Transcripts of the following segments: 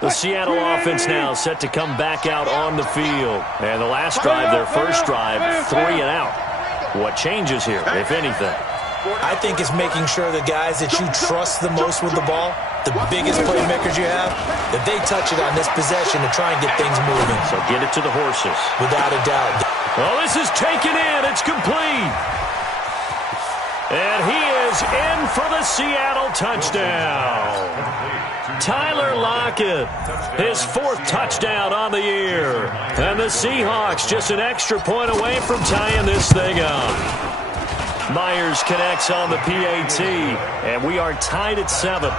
The Seattle offense now set to come back out on the field. And the last drive, their first drive, 3 and out. What changes here, if anything? I think it's making sure the guys that you trust the most with the ball, the biggest playmakers you have, that they touch it on this possession to try and get things moving. So get it to the horses. Without a doubt. Well, this is taken in. It's complete. And he is in for the Seattle touchdown. Tyler Lockett, his 4th touchdown on the year. And the Seahawks just an extra point away from tying this thing up. Myers connects on the PAT, and we are tied at 7.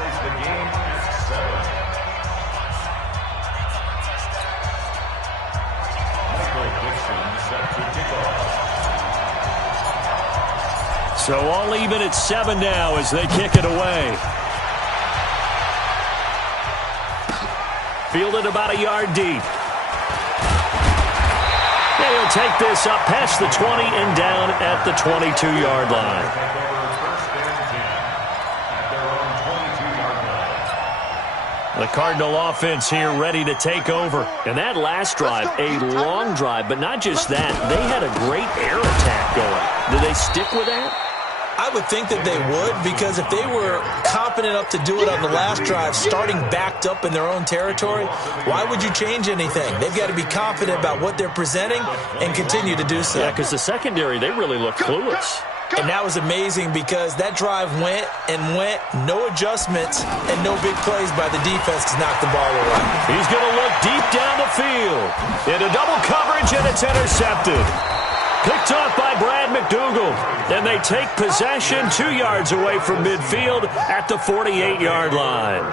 So all even at 7 now as they kick it away. Fielded about a yard deep. And he'll take this up past the 20 and down at the 22-yard line. The Cardinal offense here ready to take over. And that last drive, a long drive, but not just that. They had a great air attack going. Do they stick with that? I would think that they would, because if they were confident enough to do it on the last drive, starting backed up in their own territory, why would you change anything? They've got to be confident about what they're presenting and continue to do so. Yeah, because the secondary, they really look clueless. And that was amazing because that drive went and went, no adjustments, and no big plays by the defense to knock the ball away. He's going to look deep down the field. Into double coverage, and it's intercepted. Picked off by Brad McDougald. And they take possession 2 yards away from midfield at the 48-yard line.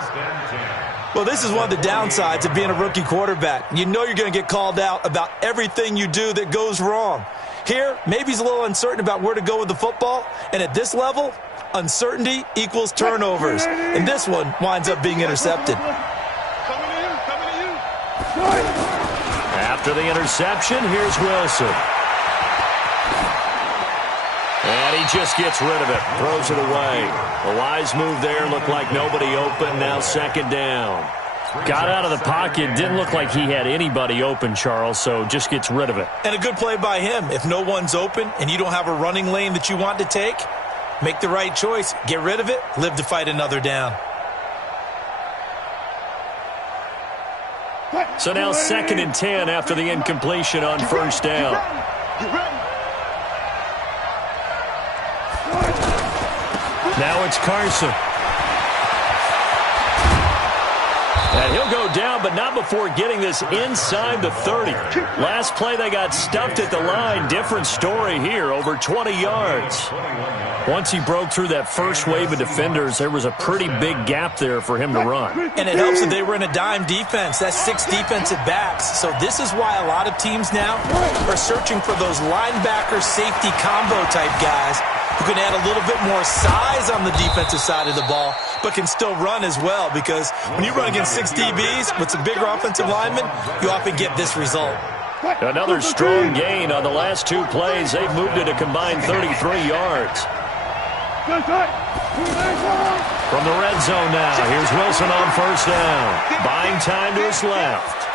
Well, this is one of the downsides of being a rookie quarterback. You know you're going to get called out about everything you do that goes wrong. Here, maybe he's a little uncertain about where to go with the football. And at this level, uncertainty equals turnovers. And this one winds up being intercepted. After the interception, here's Wilson. And he just gets rid of it, throws it away. A wise move there, looked like nobody open, now 2nd down. Got out of the pocket, didn't look like he had anybody open, Charles, so just gets rid of it. And a good play by him. If no one's open and you don't have a running lane that you want to take, make the right choice, get rid of it, live to fight another down. So now 2nd and 10 after the incompletion on 1st down. Now it's Carson. And he'll go down, but not before getting this inside the 30. Last play, they got stuffed at the line. Different story here, over 20 yards. Once he broke through that first wave of defenders, there was a pretty big gap there for him to run. And it helps that they were in a dime defense. That's 6 defensive backs. So this is why a lot of teams now are searching for those linebacker safety combo type guys who can add a little bit more size on the defensive side of the ball, but can still run as well, because when you run against 6 DBs with some bigger offensive linemen, you often get this result. Another strong gain on the last 2 plays. They've moved it a combined 33 yards. From the red zone now, here's Wilson on 1st down. Buying time to his left.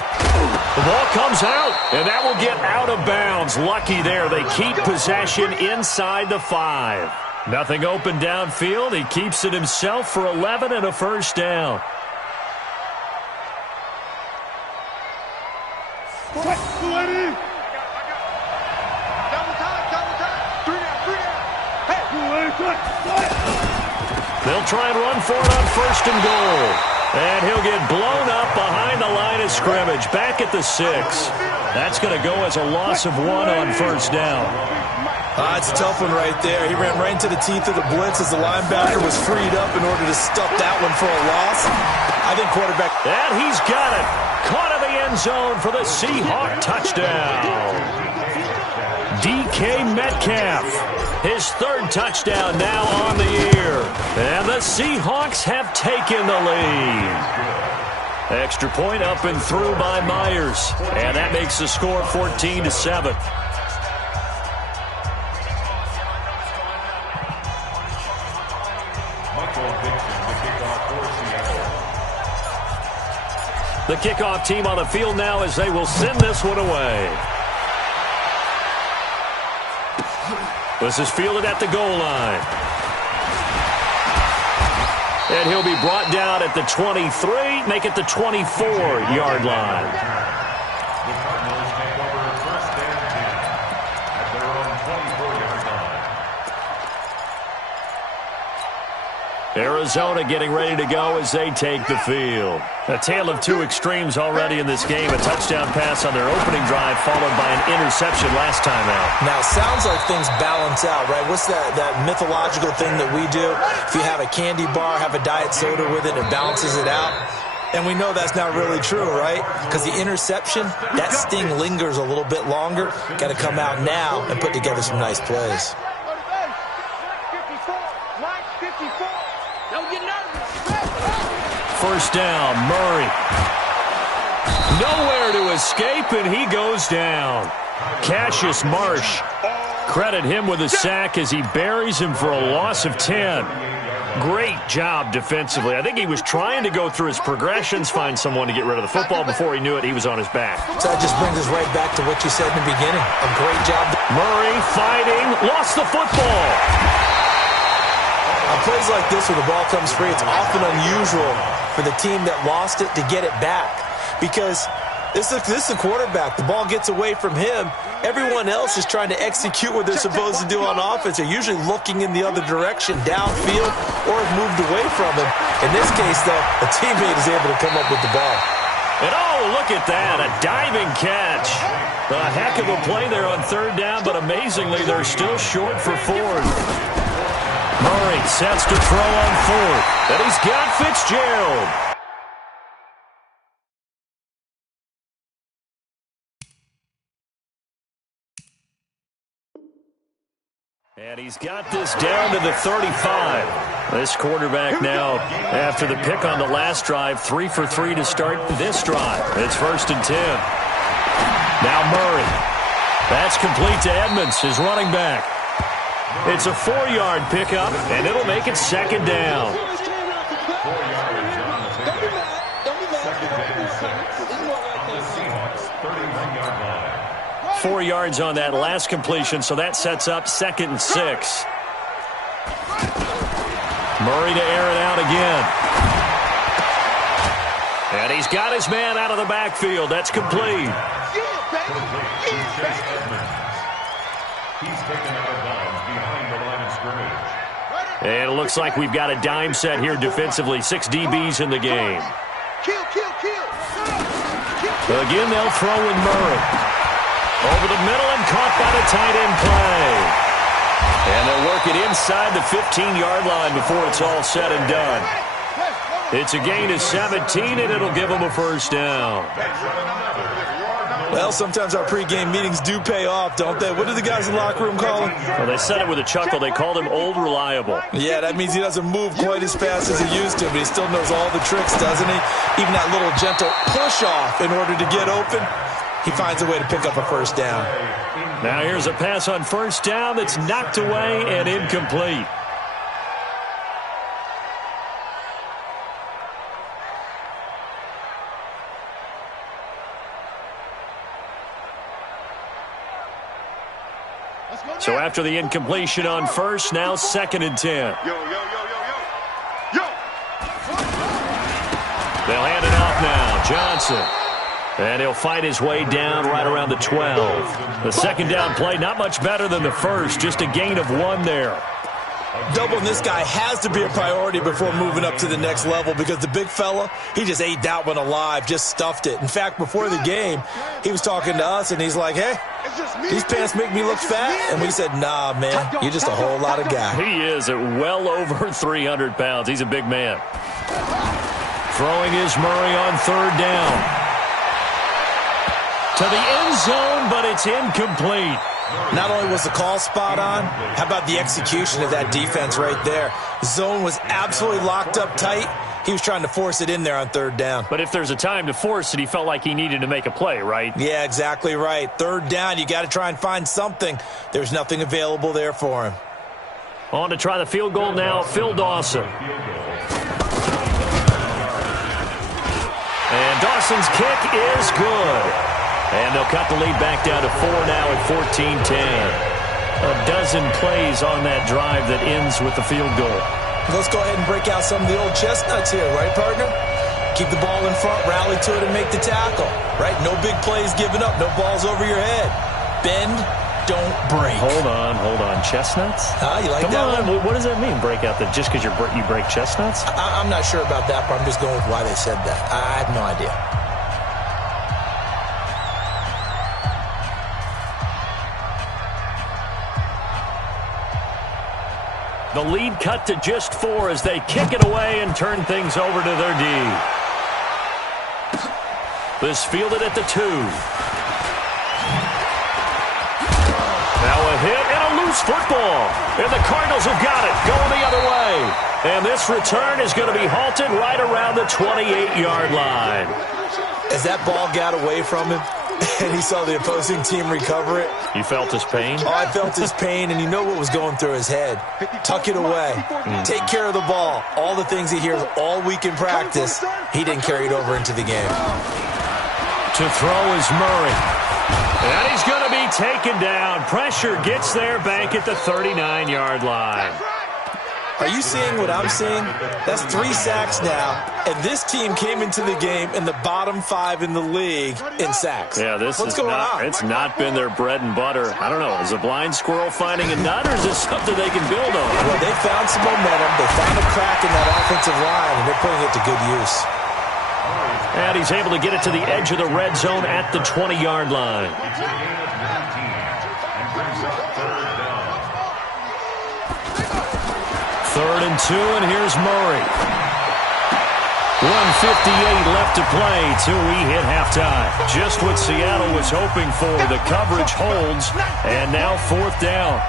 The ball comes out, and that will get out of bounds. Lucky there. They keep possession inside the 5. Nothing open downfield. He keeps it himself for 11 and a 1st down. They'll try and run for it on 1st and goal. And he'll get blown up behind the line of scrimmage, back at the 6. That's going to go as a loss of 1 on 1st down. It's a tough one right there. He ran right into the teeth of the blitz as the linebacker was freed up in order to stuff that one for a loss. I think quarterback... And he's got it. Caught in the end zone for the Seahawk touchdown. DK Metcalf. His 3rd touchdown now on the year. And the Seahawks have taken the lead. Extra point up and through by Myers. And that makes the score 14-7. The kickoff team on the field now as they will send this one away. This is fielded at the goal line. And he'll be brought down at the 23, make it the 24-yard line. Arizona getting ready to go as they take the field. A tale of two extremes already in this game. A touchdown pass on their opening drive followed by an interception last time out. Now, sounds like things balance out, right? What's that mythological thing that we do? If you have a candy bar, have a diet soda with it, it balances it out. And we know that's not really true, right? Because the interception, that sting lingers a little bit longer. Got to come out now and put together some nice plays. First down, Murray. Nowhere to escape, and he goes down. Cassius Marsh, credit him with a sack as he buries him for a loss of 10. Great job defensively. I think he was trying to go through his progressions, find someone to get rid of the football. Before he knew it, he was on his back. So that just brings us right back to what you said in the beginning. A great job. Murray fighting, lost the football. On plays like this where the ball comes free, it's often unusual for the team that lost it to get it back. Because this is the quarterback. The ball gets away from him. Everyone else is trying to execute what they're supposed to do on offense. They're usually looking in the other direction, downfield, or have moved away from him. In this case, though, a teammate is able to come up with the ball. And oh, look at that, a diving catch. A heck of a play there on third down, but amazingly, they're still short for fourth. Murray sets to throw on fourth, and he's got Fitzgerald. And he's got this down to the 35. This quarterback now, after the pick on the last drive, 3 for 3 to start this drive. It's 1st and 10. Now Murray. That's complete to Edmonds, his running back. It's a 4-yard pickup, and it'll make it 2nd down. 4 yards on that last completion, so that sets up 2nd and 6. Murray to air it out again. And he's got his man out of the backfield. That's complete. He's taken out of bounds behind the line of scrimmage. And it looks like we've got a dime set here defensively. 6 DBs in the game. Again, they'll throw with Murray. Over the middle and caught by the tight end play. And they'll work it inside the 15-yard line before it's all said and done. It's a gain of 17, and it'll give them a 1st down. Well, sometimes our pregame meetings do pay off, don't they? What do the guys in the locker room call him? Well, they said it with a chuckle. They called him Old Reliable. Yeah, that means he doesn't move quite as fast as he used to, but he still knows all the tricks, doesn't he? Even that little gentle push-off in order to get open, he finds a way to pick up a 1st down. Now here's a pass on 1st down that's knocked away and incomplete. So after the incompletion on 1st, now 2nd and 10. They'll hand it off now. Johnson. And he'll fight his way down right around the 12. The 2nd down play, not much better than the first. Just a gain of 1 there. Doubling this guy has to be a priority before moving up to the next level because the big fella, he just ate that one alive, just stuffed it. In fact, before the game, he was talking to us, and he's like, hey, these pants make me look fat? And we said, nah, man, you're just a whole lot of guy. He is at well over 300 pounds. He's a big man. Throwing is Murray on 3rd down. To the end zone, but it's incomplete. Not only was the call spot on, how about the execution of that defense right there? Zone was absolutely locked up tight. He was trying to force it in there on 3rd down. But if there's a time to force it, he felt like he needed to make a play, right? Yeah, exactly right. 3rd down, you got to try and find something. There's nothing available there for him. On to try the field goal now, Phil Dawson. And Dawson Wilson's kick is good. And they'll cut the lead back down to 4 now at 14-10. A dozen plays on that drive that ends with the field goal. Let's go ahead and break out some of the old chestnuts here, right, partner? Keep the ball in front, rally to it, and make the tackle, right? No big plays given up, no balls over your head. Bend, don't break. Hold on. Chestnuts? You like Come that on. one? What does that mean, break out? That just because you break chestnuts? I'm not sure about that, but I'm just going with why they said that. I have no idea. The lead cut to just 4 as they kick it away and turn things over to their D. This fielded at the 2. Now a hit and a loose football. And the Cardinals have got it, going the other way. And this return is going to be halted right around the 28-yard line. As that ball got away from him, and he saw the opposing team recover it. You felt his pain? Oh, I felt his pain, and you know what was going through his head. Tuck it away. Take care of the ball. All the things he hears all week in practice, he didn't carry it over into the game. To throw is Murray. And he's going to be taken down. Pressure gets there back at the 39-yard line. Are you seeing what I'm seeing? That's 3 sacks now, and this team came into the game in the bottom 5 in the league in sacks. Yeah, What's going on? It's not been their bread and butter. I don't know. Is a blind squirrel finding a nut, or is this something they can build on? Well, they found some momentum. They found a crack in that offensive line, and they're putting it to good use. And he's able to get it to the edge of the red zone at the 20-yard line. Third and 2, and here's Murray. 1:58 left to play till we hit halftime. Just what Seattle was hoping for. The coverage holds, and now 4th down.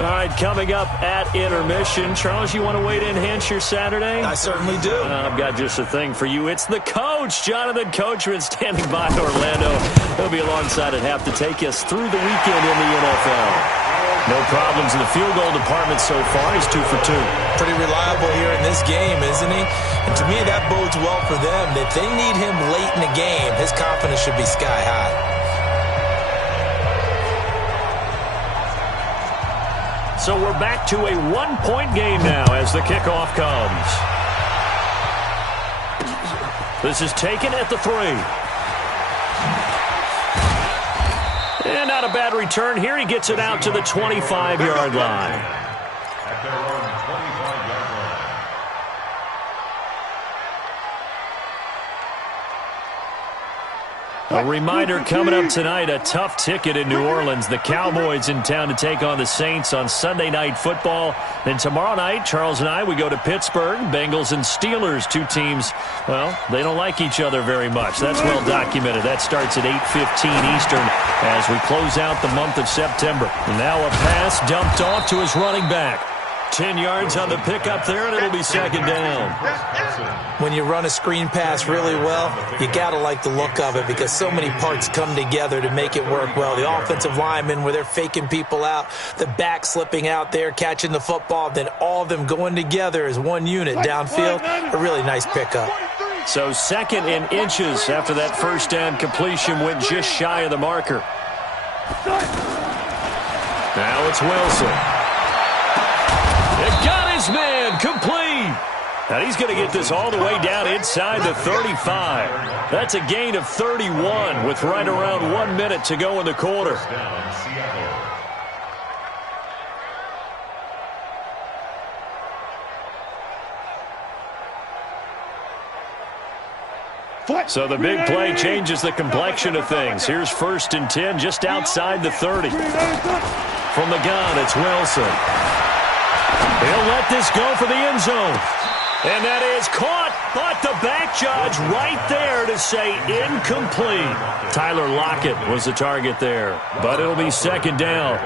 All right, coming up at intermission. Charles, you want to wait to enhance your Saturday? I certainly do. I've got just a thing for you. It's the coach, Jonathan Coachman, standing by Orlando. He'll be alongside at half to take us through the weekend in the NFL. No problems in the field goal department so far. He's 2 for 2. Pretty reliable here in this game, isn't he? And to me, that bodes well for them. If they need him late in the game, his confidence should be sky high. So we're back to a 1-point game now as the kickoff comes. This is taken at the 3. And not a bad return here. He gets it out to the 25-yard line. At their own 25-yard line. A reminder coming up tonight, a tough ticket in New Orleans. The Cowboys in town to take on the Saints on Sunday Night Football. Then tomorrow night, Charles and I, we go to Pittsburgh. Bengals and Steelers, 2 teams, well, they don't like each other very much. That's well documented. That starts at 8:15 Eastern as we close out the month of September. And now a pass dumped off to his running back. 10 yards on the pickup there, and it'll be 2nd down. When you run a screen pass really well, you got to like the look of it because so many parts come together to make it work well. The offensive linemen, where they're faking people out, the back slipping out there, catching the football, then all of them going together as one unit downfield. A really nice pickup. So 2nd and inches after that first down completion went just shy of the marker. Now it's Wilson. It got his man complete. And he's going to get this all the way down inside the 35. That's a gain of 31 with right around 1 minute to go in the quarter. Down, Seattle. So the big play changes the complexion of things. Here's 1st and 10 just outside the 30. From the gun, it's Wilson. He'll let this go for the end zone. And that is caught, but the back judge right there to say incomplete. Tyler Lockett was the target there, but it'll be 2nd down.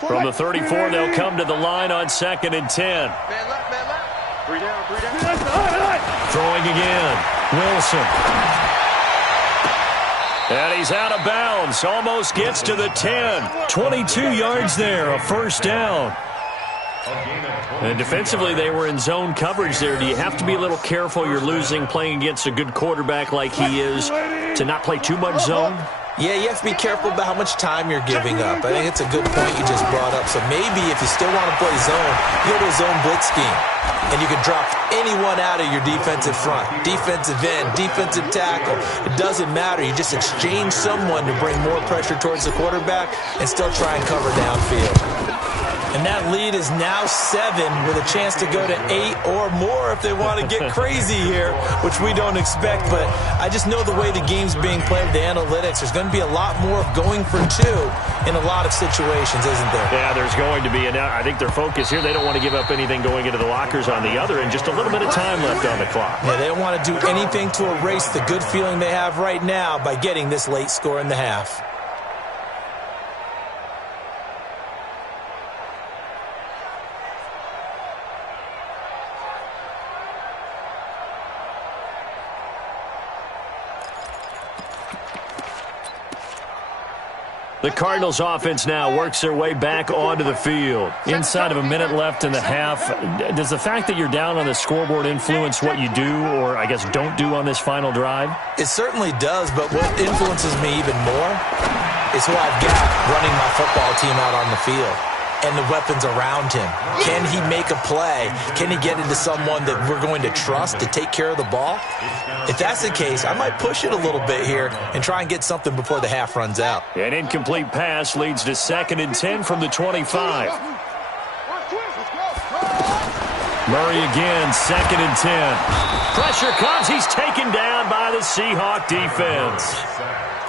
From the 34, they'll come to the line on 2nd and 10. Man left, man left. 3 down. Throwing again. Wilson. And he's out of bounds. Almost gets to the 10. 22 yards there, a first down. And defensively, they were in zone coverage there. Do you have to be a little careful? You're losing playing against a good quarterback like he is to not play too much zone? Yeah, you have to be careful about how much time you're giving up. I think it's a good point you just brought up. So maybe if you still want to play zone, you go to a zone blitz scheme. And you can drop anyone out of your defensive front. Defensive end, defensive tackle. It doesn't matter. You just exchange someone to bring more pressure towards the quarterback and still try and cover downfield. And that lead is now 7 with a chance to go to 8 or more if they want to get crazy here, which we don't expect. But I just know the way the game's being played with the analytics, there's going to be a lot more of going for 2 in a lot of situations, isn't there? Yeah, there's going to be. And I think their focus here, they don't want to give up anything going into the lockers on the other and just a little bit of time left on the clock. Yeah, they don't want to do anything to erase the good feeling they have right now by getting this late score in the half. The Cardinals offense now works their way back onto the field. Inside of a minute left in the half, does the fact that you're down on the scoreboard influence what you do or, I guess, don't do on this final drive? It certainly does, but what influences me even more is who I've got running my football team out on the field and the weapons around him. Can he make a play? Can he get into someone that we're going to trust to take care of the ball? If that's the case, I might push it a little bit here and try and get something before the half runs out. An incomplete pass leads to 2nd and 10 from the 25. Murray again, 2nd and 10. Pressure comes. He's taken down by the Seahawk defense.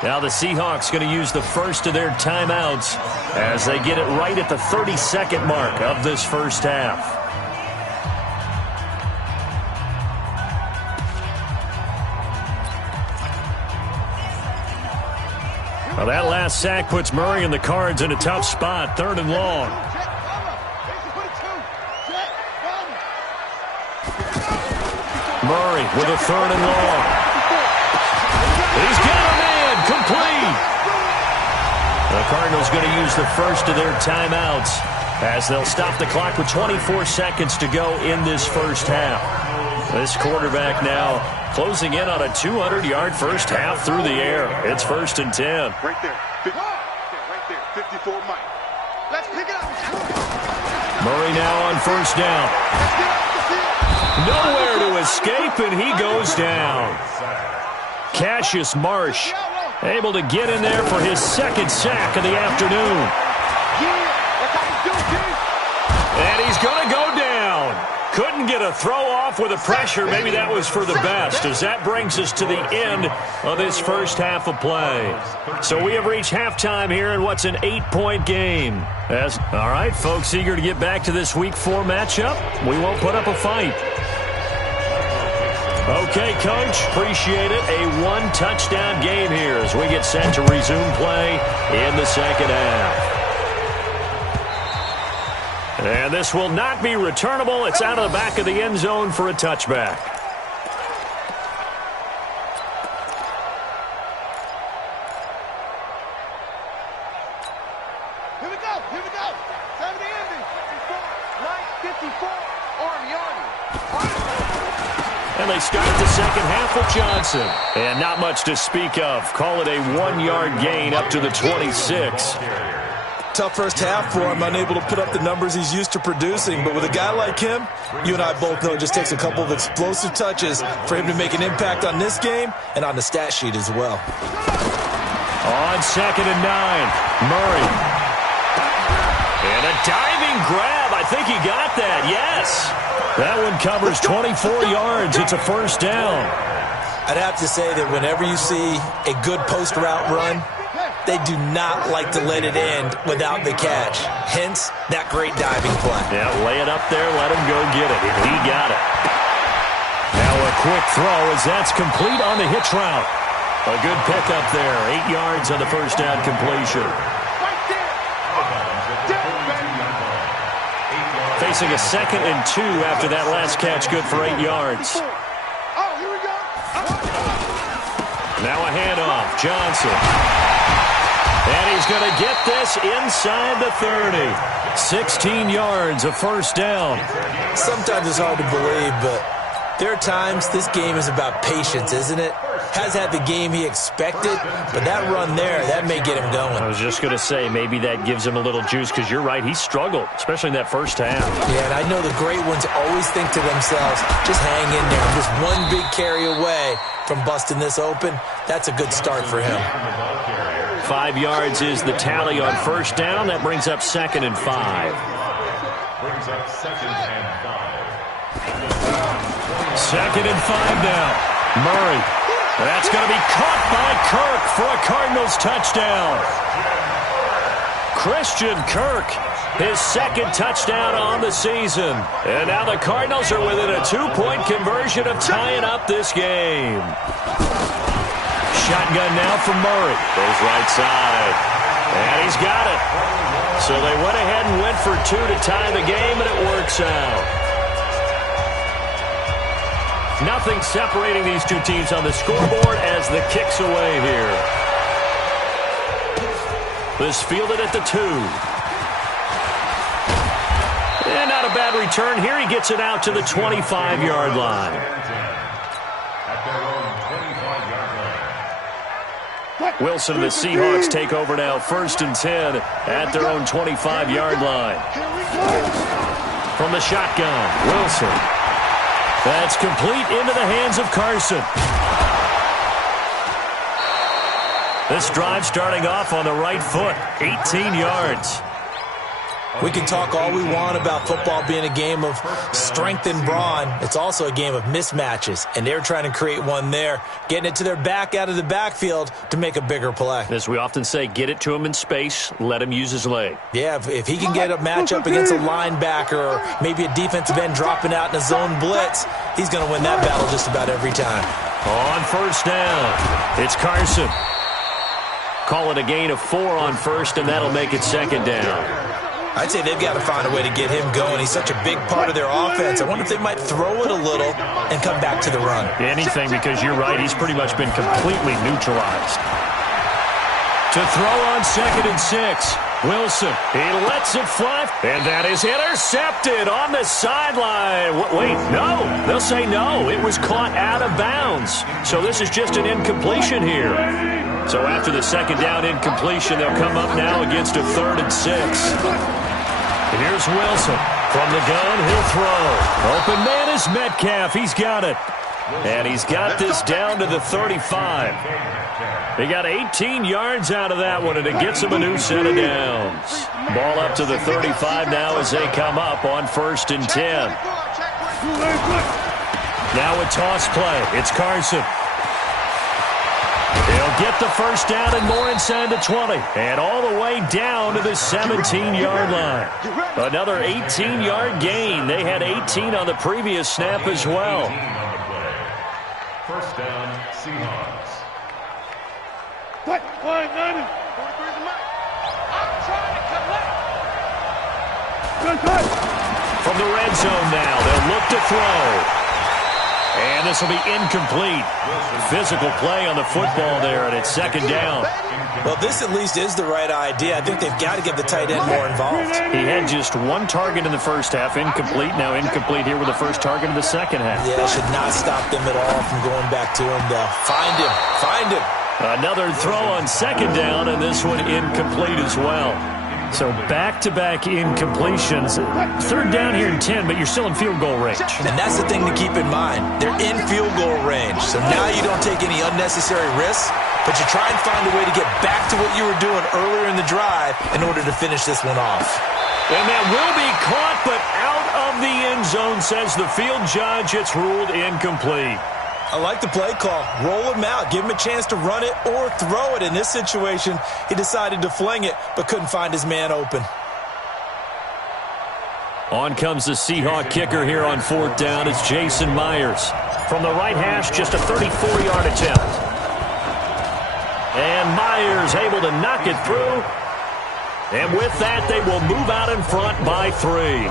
Now the Seahawks going to use the first of their timeouts as they get it right at the 30-second mark of this first half. Well, that last sack puts Murray and the Cards in a tough spot, 3rd and long. Murray with a 3rd and long. He's got a man, complete. The Cardinals going to use the first of their timeouts as they'll stop the clock with 24 seconds to go in this first half. This quarterback now closing in on a 200-yard first half through the air. It's 1st and 10. Right there. Right there. 54 Mike. Let's pick it up. Murray now on 1st down. Nowhere to escape, and he goes down. Cassius Marsh able to get in there for his 2nd sack of the afternoon. And he's going to go down. Couldn't get a throw off with the pressure. Maybe that was for the best, as that brings us to the end of this first half of play. So we have reached halftime here in what's an 8-point game. All right, folks, eager to get back to this Week 4 matchup. We won't put up a fight. Okay, Coach, appreciate it. A 1-touchdown game here as we get set to resume play in the second half. And this will not be returnable. It's out of the back of the end zone for a touchback. Here we go. Here we go. 70 ending. 54. Army. And they start the second half with Johnson. And not much to speak of. Call it a 1-yard gain up to the 26. Tough first half for him, unable to put up the numbers he's used to producing. But with a guy like him, you and I both know it just takes a couple of explosive touches for him to make an impact on this game and on the stat sheet as well. On 2nd and 9, Murray. And a diving grab. I think he got that, yes. That one covers 24 yards. It's a first down. I'd have to say that whenever you see a good post route run, they do not like to let it end without the catch. Hence, that great diving play. Yeah, lay it up there, let him go get it. And he got it. Now a quick throw as that's complete on the hitch route. A good pickup there. 8 yards on the first down completion. Right there. facing a 2nd and 2 after that last catch, good for 8 yards. Oh, here we go. Now a handoff, Johnson. And he's going to get this inside the 30. 16 yards, a first down. Sometimes it's hard to believe, but there are times this game is about patience, isn't it? Has had the game he expected, but that run there, that may get him going. I was just going to say, maybe that gives him a little juice, because you're right, he struggled, especially in that first half. Yeah, and I know the great ones always think to themselves, just hang in there. Just one big carry away from busting this open. That's a good start for him. 5 yards is the tally on first down. That brings up 2nd and 5. Brings up 2nd and 5. 2nd and 5 now. Murray. That's going to be caught by Kirk for a Cardinals touchdown. Christian Kirk, his 2nd touchdown on the season. And now the Cardinals are within a 2-point conversion of tying up this game. Shotgun now from Murray. Goes right side. And he's got it. So they went ahead and went for 2 to tie the game, and it works out. Nothing separating these two teams on the scoreboard as the kick's away here. This fielded at the 2. And not a bad return here. He gets it out to the 25-yard line. At their own 25-yard line. Wilson and the Seahawks take over now, 1st and 10 at their own 25-yard line. From the shotgun, Wilson. That's complete into the hands of Carson. This drive starting off on the right foot, 18 yards. We can talk all we want about football being a game of strength and brawn. It's also a game of mismatches, and they're trying to create one there, getting it to their back out of the backfield to make a bigger play. As we often say, get it to him in space, let him use his leg. Yeah, if he can get a matchup against a linebacker or maybe a defensive end dropping out in a zone blitz, he's going to win that battle just about every time. On first down, it's Carson. Call it a gain of 4 on first, and that'll make it 2nd down. I'd say they've got to find a way to get him going. He's such a big part of their offense. I wonder if they might throw it a little and come back to the run. Anything, because you're right, he's pretty much been completely neutralized. To throw on 2nd and 6. Wilson, he lets it fly, and that is intercepted on the sideline. Wait, no. They'll say no. It was caught out of bounds. So this is just an incompletion here. So after the 2nd down incompletion, they'll come up now against a 3rd and 6. Here's Wilson. From the gun, he'll throw. Open man is Metcalf. He's got it. And he's got this down to the 35. They got 18 yards out of that one, and it gets them a new set of downs. Ball up to the 35 now as they come up on 1st and 10. Now a toss play. It's Carson. He'll get the first down and more inside the 20. And all the way down to the 17-yard line. Another 18-yard gain. They had 18 on the previous snap as well. First down, Seahawks. I'm trying to collect. From the red zone now, they'll look to throw. And this will be incomplete. Physical play on the football there, and it's 2nd down. Well, this at least is the right idea. I think they've got to get the tight end more involved. He had just 1 target in the first half, incomplete. Now incomplete here with the first target in the second half. Yeah, should not stop them at all from going back to him, though. Find him. Find him. Another throw on 2nd down, and this one incomplete as well. So back-to-back incompletions. 3rd down here in 10, but you're still in field goal range. And that's the thing to keep in mind. They're in field goal range. So now you don't take any unnecessary risks, but you try and find a way to get back to what you were doing earlier in the drive in order to finish this one off. And that will be caught, but out of the end zone, says the field judge. It's ruled incomplete. I like the play call. Roll him out. Give him a chance to run it or throw it. In this situation, he decided to fling it, but couldn't find his man open. On comes the Seahawk kicker here on 4th down. It's Jason Myers. From the right hash, just a 34-yard attempt. And Myers able to knock it through. And with that, they will move out in front by 3.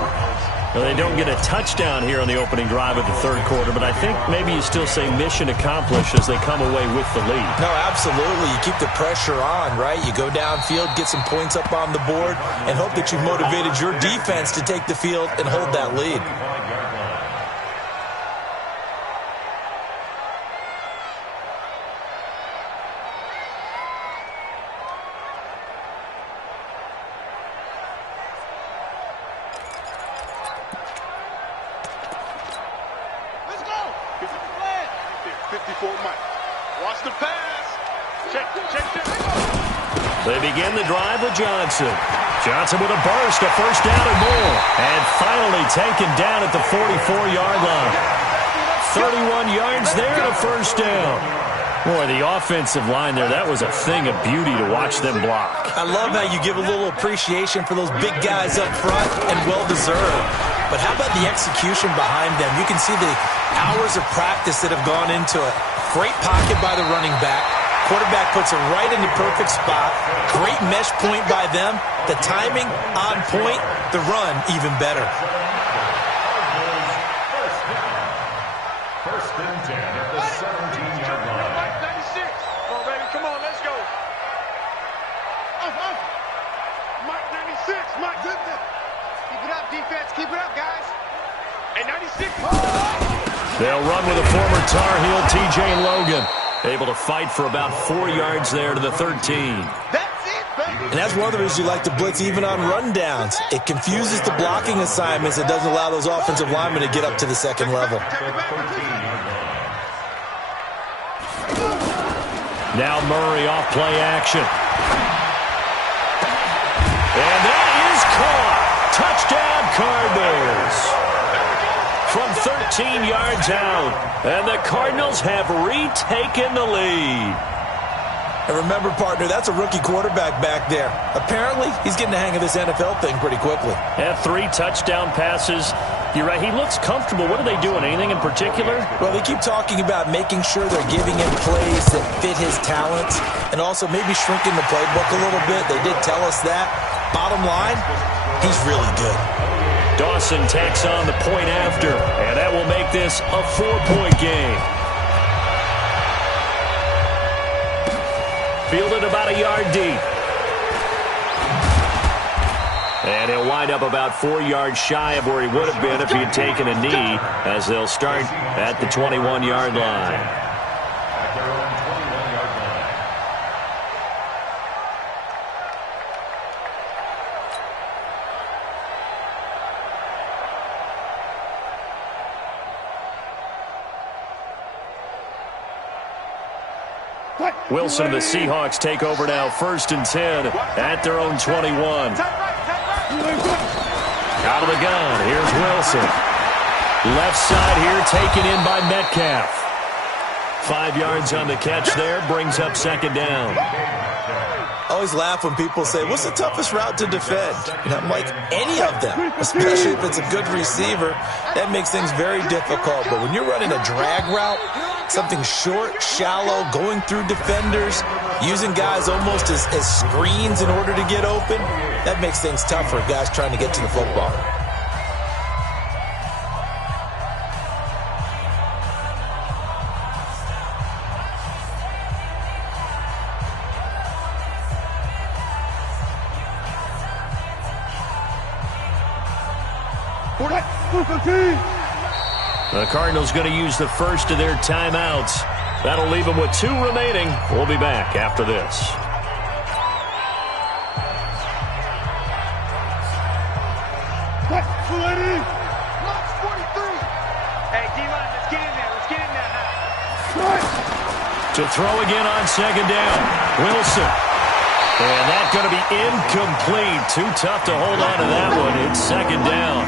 Well, they don't get a touchdown here on the opening drive of the third quarter, but I think maybe you still say mission accomplished as they come away with the lead. No, absolutely. You keep the pressure on, right? You go downfield, get some points up on the board, and hope that you've motivated your defense to take the field and hold that lead. They begin the drive with Johnson. Johnson with a burst, a first down and more. And finally taken down at the 44-yard line. 31 yards there and a first down. Boy, the offensive line there, that was a thing of beauty to watch them block. I love how you give a little appreciation for those big guys up front, and well-deserved. But how about the execution behind them? You can see the hours of practice that have gone into it. Great pocket by the running back. Quarterback puts it right in the perfect spot. Great mesh point by them. The timing on point. The run even better. First and 10 at the 17-yard line. Mike 96. Come on, baby. Come on, let's go. Mike 96. Mike. Keep it up, defense. Keep it up, guys. Hey, 96. They'll run with a former Tar Heel, T.J. Logan. Able to fight for about 4 yards there to the 13. That's it, baby. And that's one of the reasons you like to blitz even on rundowns. It confuses the blocking assignments. It doesn't allow those offensive linemen to get up to the second level. Now Murray off play action. And that is caught. Touchdown Cardinals. From 13 yards out. And the Cardinals have retaken the lead. And remember, partner, that's a rookie quarterback back there. Apparently, he's getting the hang of this NFL thing pretty quickly. And 3 touchdown passes. You're right, he looks comfortable. What are they doing? Anything in particular? Well, they keep talking about making sure they're giving him plays that fit his talents and also maybe shrinking the playbook a little bit. They did tell us that. Bottom line, he's really good. Dawson tacks on the point after, and that will make this a 4-point game. Fielded about a yard deep. And he'll wind up about 4 yards shy of where he would have been if he had taken a knee, as they'll start at the 21-yard line. At their own 21-yard line. Wilson and the Seahawks take over now, 1st and 10 at their own 21. Out of the gun, here's Wilson. Left side here taken in by Metcalf. 5 yards on the catch there, brings up 2nd down. I always laugh when people say, what's the toughest route to defend? And I'm like, any of them, especially if it's a good receiver. That makes things very difficult. But when you're running a drag route, something short, shallow, going through defenders, using guys almost as screens in order to get open, that makes things tough for guys trying to get to the football. The Cardinals going to use the first of their timeouts. That'll leave them with 2 remaining. We'll be back after this. Hey, D-line, let's get in there. Let's get in there now. To throw again on 2nd down. Wilson. And that's going to be incomplete. Too tough to hold on to that one. It's 2nd down.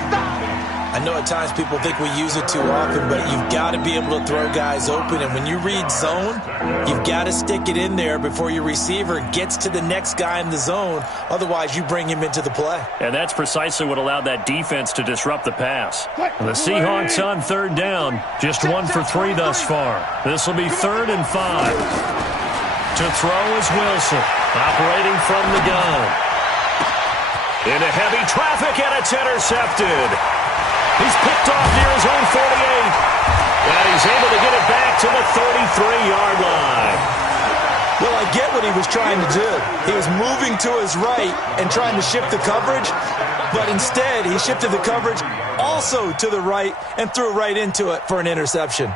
I know at times people think we use it too often, but you've got to be able to throw guys open. And when you read zone, you've got to stick it in there before your receiver gets to the next guy in the zone. Otherwise, you bring him into the play. And that's precisely what allowed that defense to disrupt the pass. And the Seahawks on 3rd down, just 1 for 3 thus far. This will be 3rd and 5. To throw is Wilson, operating from the gun. Into heavy traffic, and it's intercepted. He's picked off near his own 48. And he's able to get it back to the 33-yard line. Well, I get what he was trying to do. He was moving to his right and trying to shift the coverage, but instead he shifted the coverage also to the right and threw right into it for an interception.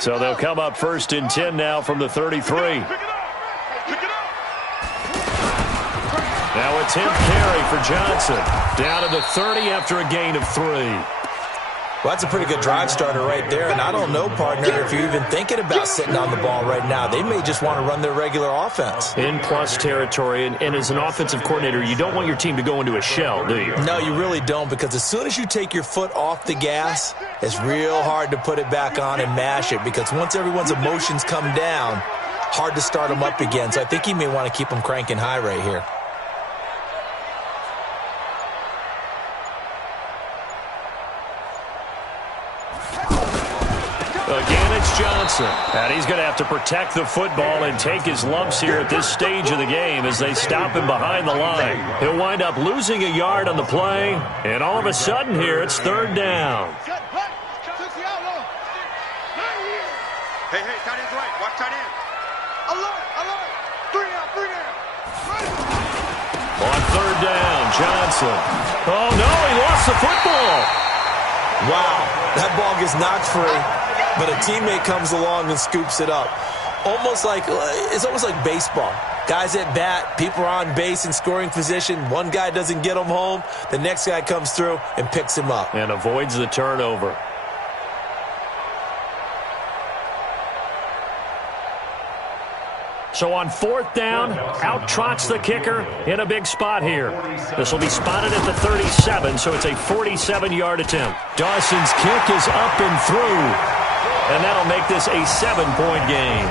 So they'll come up 1st and 10 now from the 33. Now attempt carry for Johnson. Down to the 30 after a gain of 3. Well, that's a pretty good drive starter right there, and I don't know, partner, if you're even thinking about sitting on the ball right now. They may just want to run their regular offense. In plus territory, and as an offensive coordinator, you don't want your team to go into a shell, do you? No, you really don't, because as soon as you take your foot off the gas, it's real hard to put it back on and mash it, because once everyone's emotions come down, hard to start them up again. So I think he may want to keep them cranking high right here. Again, it's Johnson. And he's going to have to protect the football and take his lumps here at this stage of the game as they stop him behind the line. He'll wind up losing a yard on the play, and all of a sudden here, it's 3rd down. Hey, tight end's right. Watch tight end. Alert, alert. 3 down, 3 down. On 3rd down, Johnson. Oh, no, he lost the football. Wow, that ball gets knocked free, but a teammate comes along and scoops it up. It's almost like baseball. Guys at bat, people are on base in scoring position. One guy doesn't get him home. The next guy comes through and picks him up. And avoids the turnover. So on 4th down, out trots the kicker in a big spot here. This will be spotted at the 37, so it's a 47-yard attempt. Dawson's kick is up and through, and that'll make this a 7-point game.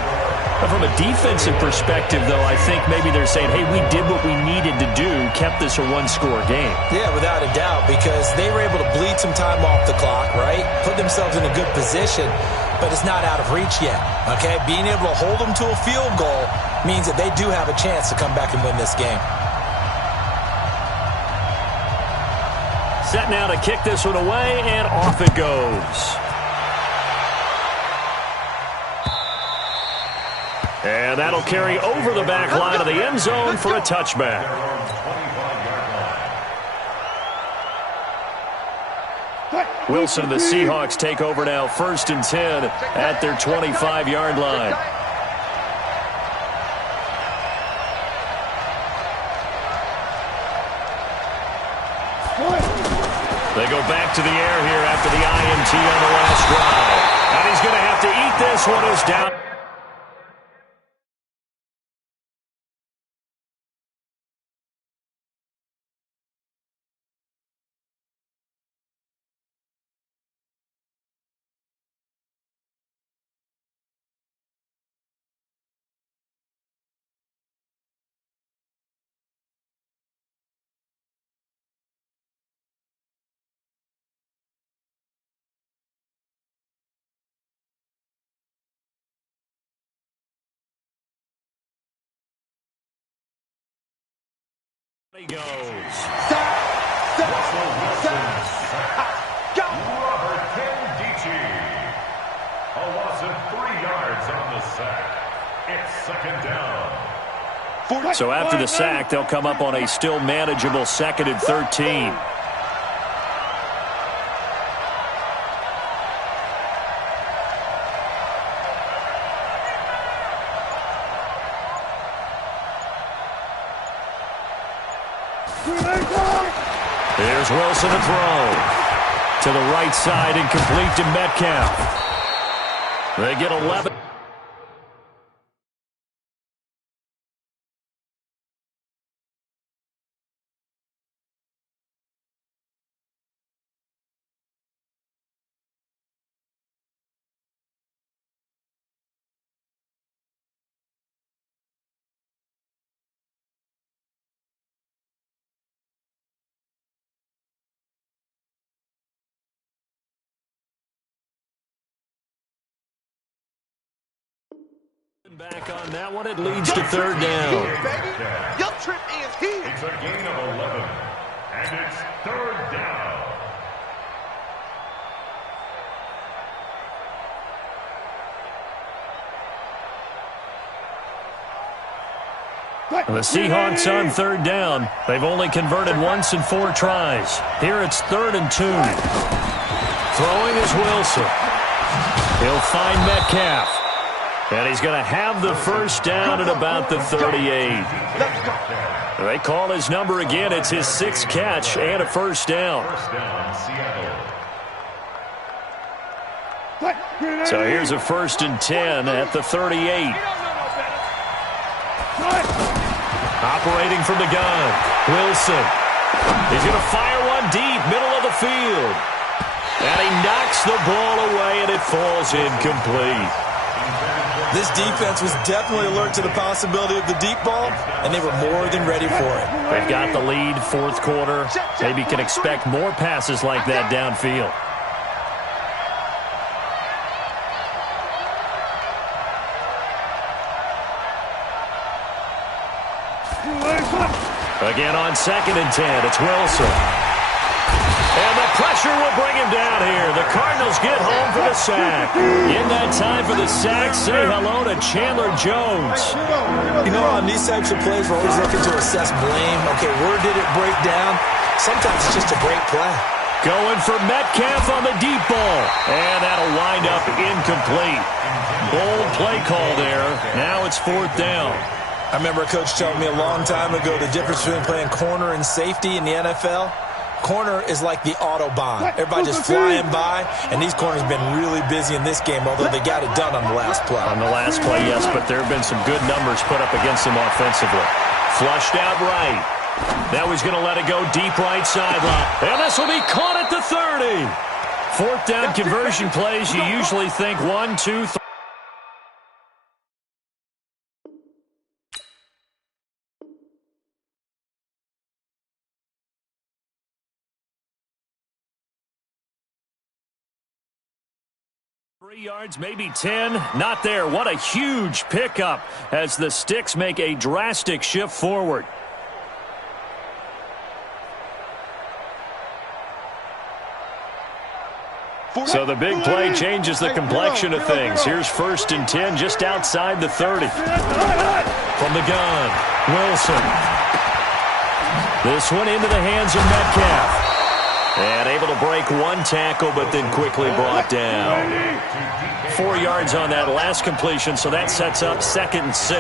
But from a defensive perspective, though, I think maybe they're saying, hey, we did what we needed to do, kept this a one-score game. Yeah, without a doubt, because they were able to bleed some time off the clock, right? Put themselves in a good position, but it's not out of reach yet, okay? Being able to hold them to a field goal means that they do have a chance to come back and win this game. Set now to kick this one away, and off it goes. And that'll carry over the back line of the end zone for a touchback. Wilson and the Seahawks take over now, 1st and 10 at their 25-yard line. They go back to the air here after the INT on the last drive. And he's going to have to eat this one as down. He goes. Robert Kendici. A loss of 3 yards on the sack. It's 2nd down. So after the sack, they'll come up on a still manageable 2nd and 13. Here's Wilson to throw. To the right side, incomplete to Metcalf. They get 11. Back on that one, it leads to third down. Your trip is here. It's a gain of 11, and it's third down. The Seahawks on third down. They've only converted once in 4 tries. Here it's 3rd and 2. Throwing is Wilson. He'll find Metcalf. And he's going to have the first down at about the 38. They call his number again. It's his 6th catch and a first down. So here's a 1st and 10 at the 38. Operating from the gun, Wilson. He's going to fire one deep, middle of the field. And he knocks the ball away, and it falls incomplete. This defense was definitely alert to the possibility of the deep ball, and they were more than ready for it. They've got the lead, 4th quarter. Maybe can expect more passes like that downfield. Again on 2nd and 10, it's Wilson. And the pressure will bring him down here. The Cardinals get home for the sack. In that time for the sack, say hello to Chandler Jones. You know, on these types of plays, we're always looking to assess blame. Okay, where did it break down? Sometimes it's just a great play. Going for Metcalf on the deep ball. And that'll wind up incomplete. Bold play call there. Now it's 4th down. I remember a coach telling me a long time ago the difference between playing corner and safety in the NFL. Corner is like the Autobahn. Everybody just flying by, and these corners have been really busy in this game, although they got it done on the last play. On the last play, yes, but there have been some good numbers put up against them offensively. Flushed out right. Now he's going to let it go deep right sideline. And this will be caught at the 30. 4th down conversion plays, you usually think 1, 2, 3. Yards, maybe 10. Not there. What a huge pickup as the Sticks make a drastic shift forward. So the big play changes the complexion of things. Here's 1st and 10 just outside the 30. From the gun, Wilson. This one into the hands of Metcalf. And able to break one tackle, but then quickly brought down. 4 yards on that last completion, so that sets up 2nd and 6.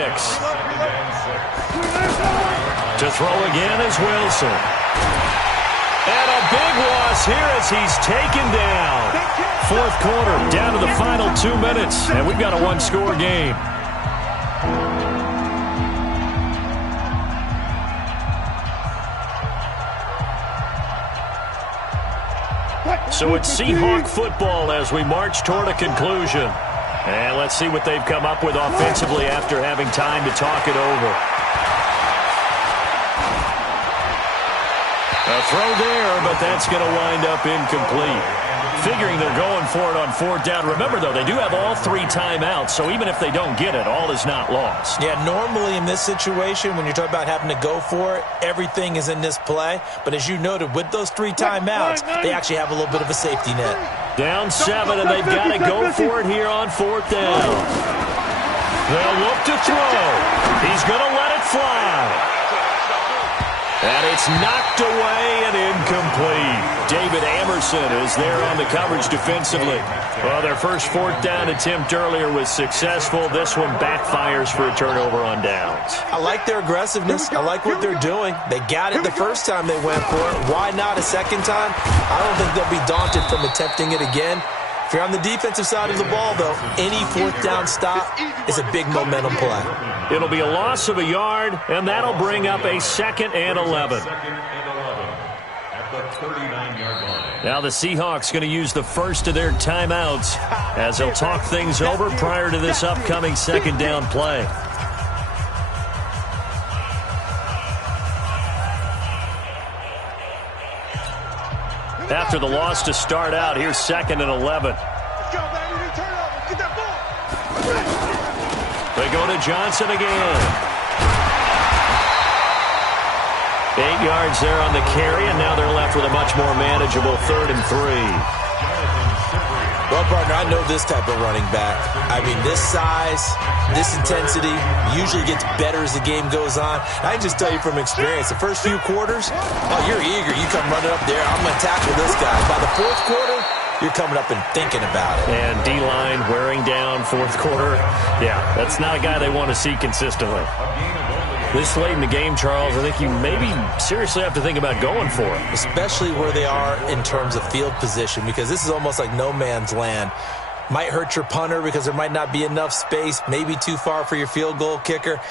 To throw again is Wilson. And a big loss here as he's taken down. 4th quarter, down to the final 2 minutes, and we've got a 1-score game. So it's Seahawk football as we march toward a conclusion. And let's see what they've come up with offensively after having time to talk it over. A throw there, but that's going to wind up incomplete. Figuring they're going for it on 4th down. Remember, though, they do have all 3 timeouts, so even if they don't get it, all is not lost. Yeah, normally in this situation, when you're talking about having to go for it, everything is in this play. But as you noted, with those 3 timeouts, they actually have a little bit of a safety net. Down 7, and they've got to go for it here on 4th down. They'll look to throw. He's going to let it fly. And it's knocked away and incomplete. David Amerson is there on the coverage defensively. Well, their first fourth down attempt earlier was successful. This one backfires for a turnover on downs. I like their aggressiveness. I like what they're doing. They got it the first time they went for it. Why not a second time? I don't think they'll be daunted from attempting it again. If you're on the defensive side of the ball, though, any fourth down stop is a big momentum play. It'll be a loss of a yard, and that'll bring up a 2nd and 11. At the 39-yard line. Now the Seahawks going to use the first of their timeouts as they'll talk things over prior to this upcoming 2nd down play. After the loss to start out, here's 2nd and 11. They go to Johnson again. 8 yards there on the carry, and now they're left with a much more manageable 3rd and 3. Well, partner, I know this type of running back. I mean, this size, this intensity usually gets better as the game goes on. I can just tell you from experience, the first few quarters, oh, you're eager. You come running up there, I'm going to tackle this guy. By the 4th quarter, you're coming up and thinking about it. And D-line wearing down 4th quarter. Yeah, that's not a guy they want to see consistently. This late in the game, Charles, I think you maybe seriously have to think about going for it. Especially where they are in terms of field position, because this is almost like no man's land. Might hurt your punter because there might not be enough space, maybe too far for your field goal kicker.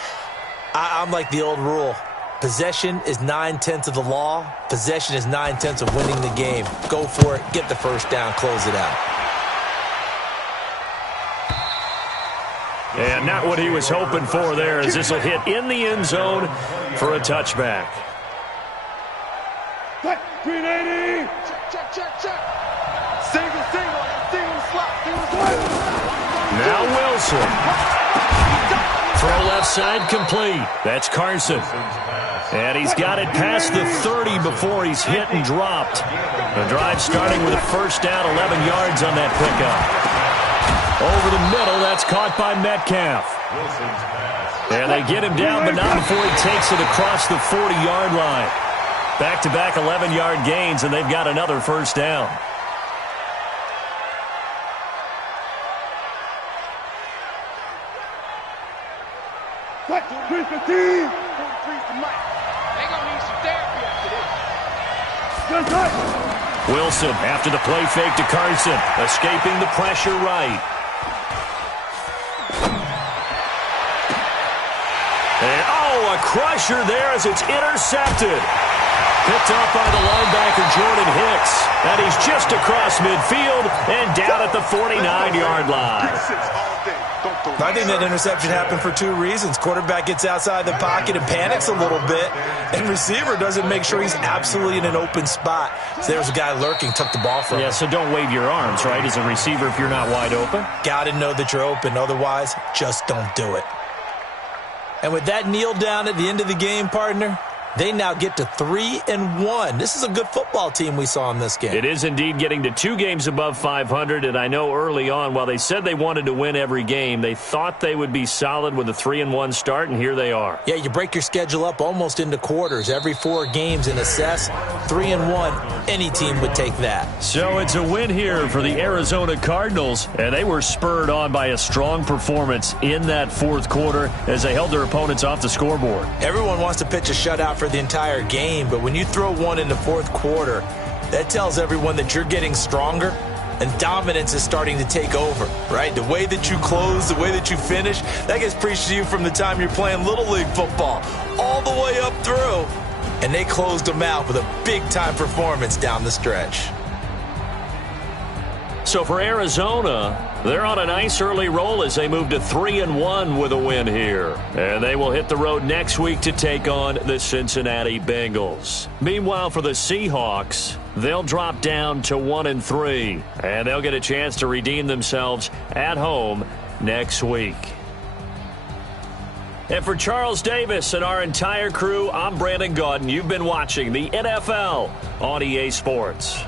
I'm like the old rule. Possession is 9/10 of the law. Possession is 9/10 of winning the game. Go for it. Get the first down. Close it out. And not what he was hoping for there, as this will hit in the end zone for a touchback. 380. Check. Single slot. Now Wilson. Throw left side complete. That's Carson. And he's got it past the 30 before he's hit and dropped. The drive starting with a first down, 11 yards on that pickup. Over the middle, that's caught by Metcalf. And they get him down, but not before he takes it across the 40-yard line. Back-to-back 11-yard gains, and they've got another first down. Wilson after the play fake to Carson, escaping the pressure right. And, a crusher there as it's intercepted. Picked up by the linebacker, Jordan Hicks. And he's just across midfield and down at the 49-yard line. I think that interception happened for 2 reasons. Quarterback gets outside the pocket and panics a little bit, and receiver doesn't make sure he's absolutely in an open spot. So there's a guy lurking, took the ball from him. Yeah, so don't wave your arms, right, as a receiver if you're not wide open. Got to know that you're open. Otherwise, just don't do it. And with that kneel down at the end of the game, partner, they now get to 3-1. This is a good football team we saw in this game. It is indeed getting to 2 games above 500, and I know early on, while they said they wanted to win every game, they thought they would be solid with a 3-1 start, and here they are. Yeah, you break your schedule up almost into quarters. Every 4 games and assess 3-1. Any team would take that. So it's a win here for the Arizona Cardinals, and they were spurred on by a strong performance in that 4th quarter as they held their opponents off the scoreboard. Everyone wants to pitch a shutout for the entire game, but when you throw one in the 4th quarter, that tells everyone that you're getting stronger and dominance is starting to take over, right? The way that you close, the way that you finish, that gets preached to you from the time you're playing Little League football all the way up through, and they closed them out with a big-time performance down the stretch. So for Arizona, they're on a nice early roll as they move to 3-1 with a win here. And they will hit the road next week to take on the Cincinnati Bengals. Meanwhile, for the Seahawks, they'll drop down to 1-3. And they'll get a chance to redeem themselves at home next week. And for Charles Davis and our entire crew, I'm Brandon Gaudin. You've been watching the NFL on EA Sports.